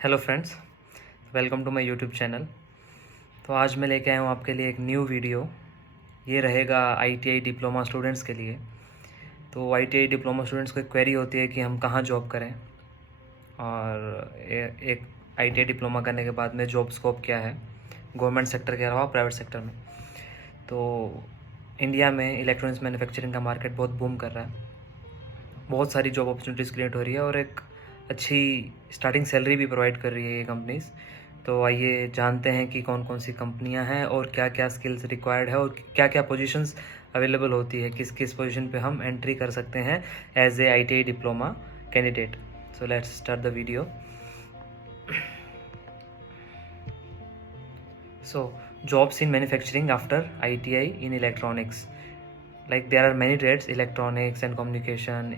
Hello friends, welcome to my YouTube channel. तो आज मैं लेके आया हूँ आपके लिए एक न्यू वीडियो। ये रहेगा आईटीआई डिप्लोमा स्टूडेंट्स के लिए। तो आईटीआई डिप्लोमा स्टूडेंट्स को एक क्वेरी होती है कि हम कहाँ जॉब करें, और एक आईटीआई डिप्लोमा करने के बाद में जॉब स्कोप क्या है गवर्नमेंट सेक्टर के अलावा प्राइवेट सेक्टर में। तो इंडिया में इलेक्ट्रॉनिक्स मैन्युफैक्चरिंग का मार्केट बहुत बूम कर रहा है, बहुत सारी जॉब अपॉर्चुनिटीज़ क्रिएट हो रही है और एक अच्छी स्टार्टिंग सैलरी भी प्रोवाइड कर रही है ये कंपनीज़। तो आइए जानते हैं कि कौन कौन सी कंपनियां हैं और क्या क्या स्किल्स रिक्वायर्ड है और क्या क्या पोजीशंस अवेलेबल होती है, किस किस पोजीशन पे हम एंट्री कर सकते हैं as a ITI diploma candidate. So let's start the video. So, jobs in manufacturing after ITI in electronics. Like there are many trades: electronics and communication,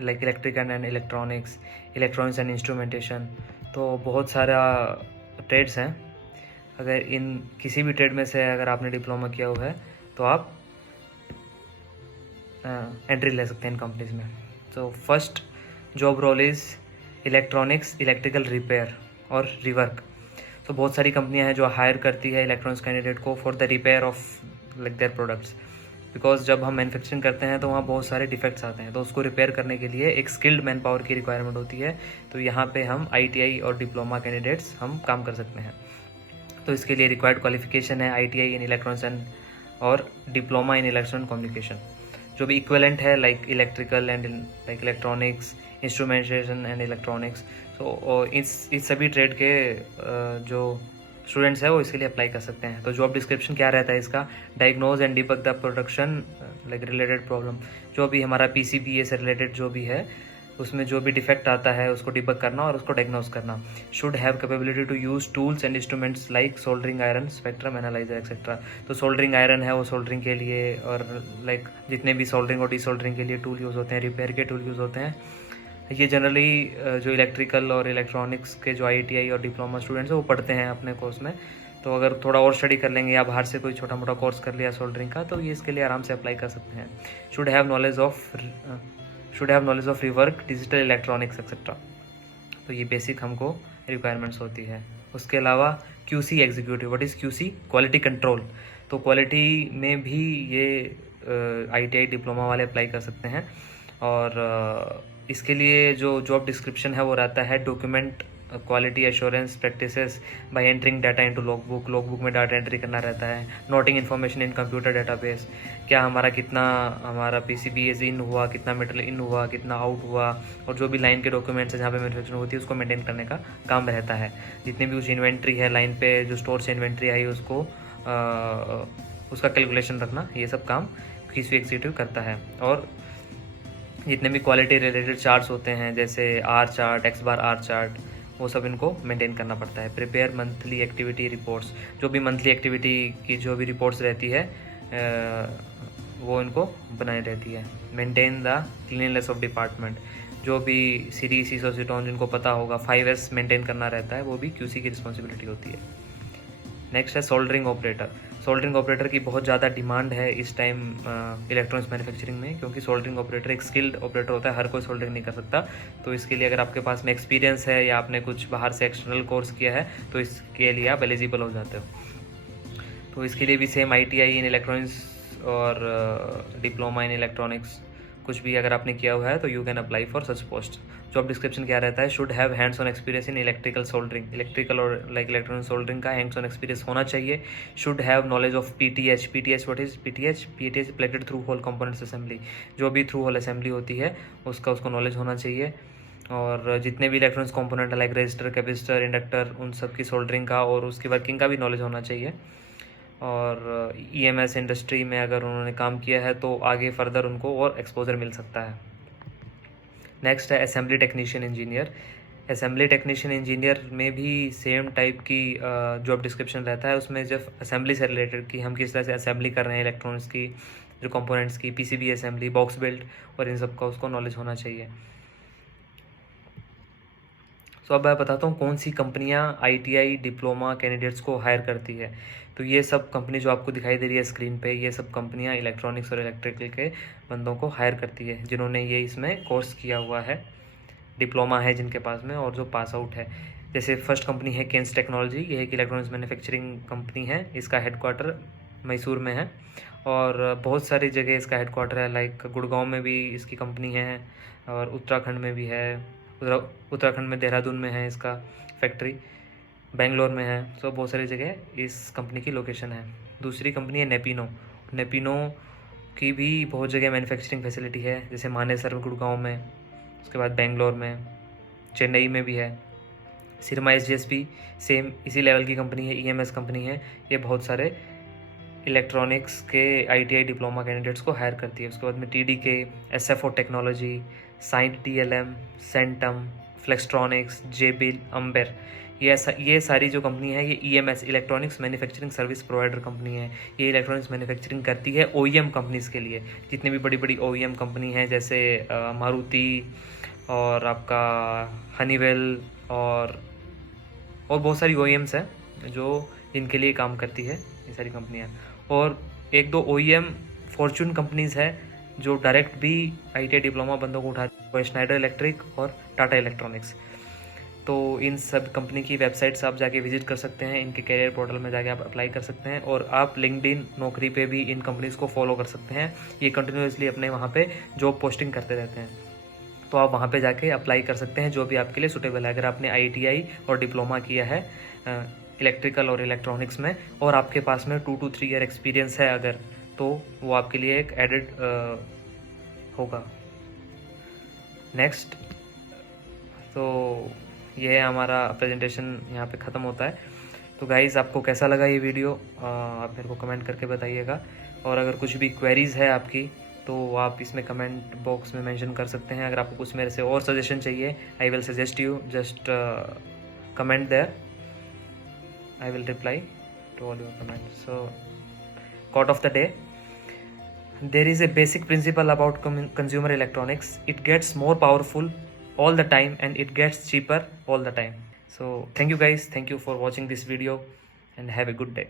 like electrical and electronics, electronics and instrumentation. तो बहुत सारा trades हैं। अगर इन किसी भी trade में से अगर आपने डिप्लोमा किया हुआ है तो आप एंट्री ले सकते हैं इन कंपनीज में। तो first job role is electronics electrical repair और रिवर्क। तो बहुत सारी कंपनियां हैं जो हायर करती है इलेक्ट्रॉनिक्स कैंडिडेट को for the repair of like their products. Because जब हम मैन्युफैक्चरिंग करते हैं तो वहाँ बहुत सारे डिफेक्ट्स आते हैं, तो उसको रिपेयर करने के लिए एक स्किल्ड मैन पावर की रिक्वायरमेंट होती है। तो यहाँ पे हम आईटीआई और डिप्लोमा कैंडिडेट्स हम काम कर सकते हैं। तो इसके लिए रिक्वायर्ड क्वालिफिकेशन है आईटीआई इन इलेक्ट्रॉनिक्स एंड और डिप्लोमा इन इलेक्ट्रॉनिक कम्युनिकेशन, जो भी इक्विवेलेंट है like electrical and like electronics, instrumentation and electronics. तो इस सभी ट्रेड के जो स्टूडेंट्स है वो इसके लिए अप्लाई कर सकते हैं। तो जॉब डिस्क्रिप्शन क्या रहता है इसका: diagnose and debug the production like related problem. जो भी हमारा पीसीबीए से रिलेटेड जो भी है उसमें जो भी डिफेक्ट आता है उसको डिबग करना और उसको डायग्नोज करना। Should have capability to use tools and instruments like soldering iron, spectrum analyser etcetera. तो सोल्डरिंग आयरन है वो सोल्डरिंग के लिए, और लाइक जितने भी सोल्डरिंग और डिसोल्डरिंग के लिए टूल यूज़ होते हैं, रिपेयर के टूल यूज़ होते हैं। ये जनरली जो इलेक्ट्रिकल और इलेक्ट्रॉनिक्स के जो आईटीआई और डिप्लोमा स्टूडेंट्स हैं वो पढ़ते हैं अपने कोर्स में। तो अगर थोड़ा और स्टडी कर लेंगे या बाहर से कोई छोटा मोटा कोर्स कर लिया सोल्डरिंग का, तो ये इसके लिए आराम से अप्लाई कर सकते हैं। Should have knowledge of rework, digital electronics etcetera. तो ये बेसिक हमको रिक्वायरमेंट्स होती है। उसके अलावा QC executive. What is QC? Quality control. तो क्वालिटी में भी ये आईटीआई डिप्लोमा वाले अप्लाई कर सकते हैं। और इसके लिए जो जॉब डिस्क्रिप्शन है वो रहता है document quality assurance practices bye entering data into logbook. Logbook में डाटा एंट्री करना रहता है। Noting information in computer database, क्या हमारा पीसीबीएस इन हुआ, कितना मेटेरियल इन हुआ, कितना आउट हुआ, और जो भी लाइन के डॉक्यूमेंट्स है जहाँ पे मैन्युफैक्चरिंग होती है उसको मेंटेन करने का काम रहता है। जितनी भी कुछ इन्वेंट्री है लाइन पे, जो स्टोर से इन्वेंट्री आई उसको उसका कैलकुलेशन रखना, ये सब काम किसी एग्जीक्यूटिव करता है। और जितने भी क्वालिटी रिलेटेड चार्ट्स होते हैं जैसे R chart, X bar R chart, वो सब इनको मेंटेन करना पड़ता है। प्रिपेयर मंथली एक्टिविटी रिपोर्ट्स, जो भी मंथली एक्टिविटी की जो भी रिपोर्ट्स रहती है वो इनको बनाई रहती है। Maintain the cleanliness of department, जो भी सीडी सीसोसिटोन जिनको पता होगा 5S मेंटेन करना रहता है, वो भी क्यूसी की रिस्पॉन्सिबिलिटी होती है। नेक्स्ट है सोल्डरिंग ऑपरेटर। सोल्डरिंग ऑपरेटर की बहुत ज़्यादा डिमांड है इस टाइम इलेक्ट्रॉनिक्स मैन्युफैक्चरिंग में, क्योंकि सोल्डरिंग ऑपरेटर एक स्किल्ड ऑपरेटर होता है, हर कोई सोल्डरिंग नहीं कर सकता। तो इसके लिए अगर आपके पास में एक्सपीरियंस है या आपने कुछ बाहर से एक्सटर्नल कोर्स किया है तो इसके लिए आप एलिजिबल हो जाते हो। तो इसके लिए भी सेम आईटीआई इन इलेक्ट्रॉनिक्स और डिप्लोमा इन इलेक्ट्रॉनिक्स कुछ भी अगर आपने किया हुआ है तो you can apply for such post. Job description क्या रहता है: should have hands on experience in electrical soldering. Electrical और लाइक इलेक्ट्रॉनिक सोल्डरिंग का हैंड्स ऑन एक्सपीरियंस होना चाहिए। Should have knowledge of PTH. PTH what is PTH? PTH plated through hole components assembly. जो भी through whole assembly होती है उसको knowledge होना चाहिए। और जितने भी इलेक्ट्रॉनिक्स कंपोनेंट है लाइक रजिस्टर, कैपेसिटर, इंडक्टर, उन सब की सोल्डरिंग का और उसकी वर्किंग का भी नॉलेज होना चाहिए। और ईएमएस इंडस्ट्री में अगर उन्होंने काम किया है तो आगे फर्दर उनको और एक्सपोजर मिल सकता है। नेक्स्ट है assembly technician engineer. Assembly technician engineer में भी सेम टाइप की जॉब डिस्क्रिप्शन रहता है। उसमें जब असेंबली से रिलेटेड कि हम किस तरह से असेंबली कर रहे हैं इलेक्ट्रॉनिक्स की जो कंपोनेंट्स की, पीसीबी असेंबली, बॉक्स बिल्ड और इन सब का उसको नॉलेज होना चाहिए। सो अब मैं बताता हूँ कौन सी कंपनियाँ आईटीआई डिप्लोमा कैंडिडेट्स को हायर करती है। तो ये सब कंपनी जो आपको दिखाई दे रही है स्क्रीन पे, ये सब कंपनियाँ इलेक्ट्रॉनिक्स और इलेक्ट्रिकल के बंदों को हायर करती है जिन्होंने ये इसमें कोर्स किया हुआ है, डिप्लोमा है जिनके पास में और जो पास आउट है। जैसे फर्स्ट कंपनी है केन्स टेक्नोलॉजी, ये एक इलेक्ट्रॉनिक्स मैन्युफैक्चरिंग कंपनी है, इसका हेडक्वार्टर मैसूर में है और बहुत सारी जगह इसका हेडक्वार्टर है, लाइक गुड़गांव में भी इसकी कंपनी है और उत्तराखंड में भी है, उत्तराखंड में देहरादून में है इसका फैक्ट्री, बेंगलोर में है। सो बहुत सारी जगह इस कंपनी की लोकेशन है। दूसरी कंपनी है नेपिनो। नेपिनो की भी बहुत जगह मैन्युफैक्चरिंग फैसिलिटी है, जैसे मानेसर गुड़गांव में, उसके बाद बेंगलोर में, चेन्नई में भी है। सिरमा SGS भी सेम इसी लेवल की कंपनी है, EMS कंपनी है। ये बहुत सारे इलेक्ट्रॉनिक्स के ITI डिप्लोमा कैंडिडेट्स को हायर करती है। उसके बाद में TDK, SFO technology, Cyient DLM, Centum, Flextronics, Jabil, Amber, ये सारी जो कंपनी है ये EMS electronics manufacturing service provider company है। ये इलेक्ट्रॉनिक्स मैन्युफैक्चरिंग करती है OEM कंपनीज़ के लिए। जितनी भी बड़ी बड़ी OEM कंपनी है जैसे मारुति और आपका हनीवेल और बहुत सारी OEMs हैं जो इनके लिए काम करती है, ये सारी कंपनियाँ। और एक दो OEM फॉर्चून कंपनीज़ है जो डायरेक्ट भी ITI डिप्लोमा बंदों को उठाती है, स्नाइडर इलेक्ट्रिक और टाटा इलेक्ट्रॉनिक्स। तो इन सब कंपनी की वेबसाइट्स आप जाके विजिट कर सकते हैं, इनके कैरियर पोर्टल में जाके आप अप्लाई कर सकते हैं और आप लिंक्डइन, नौकरी पे भी इन कंपनीज़ को फॉलो कर सकते हैं। ये कंटिन्यूसली अपने वहाँ पे जॉब पोस्टिंग करते रहते हैं, तो आप वहाँ पे जाके अप्लाई कर सकते हैं जो भी आपके लिए सूटेबल है। अगर आपने ITI और डिप्लोमा किया है इलेक्ट्रिकल और इलेक्ट्रॉनिक्स में और आपके पास में 2 to 3 ईयर एक्सपीरियंस है अगर, तो वो आपके लिए एक एडेड होगा। नेक्स्ट, तो ये है हमारा प्रेजेंटेशन, यहाँ पे ख़त्म होता है। तो गाइज़ आपको कैसा लगा ये वीडियो आप मेरे को कमेंट करके बताइएगा, और अगर कुछ भी क्वेरीज़ है आपकी तो आप इसमें कमेंट बॉक्स में मेंशन कर सकते हैं। अगर आपको कुछ मेरे से और सजेशन चाहिए, I will suggest you, just comment there, I will reply to all your comment. So quote of the day: there is a basic principle about consumer electronics. It gets more powerful all the time and it gets cheaper all the time. So thank you guys, thank you for watching this video and have a good day.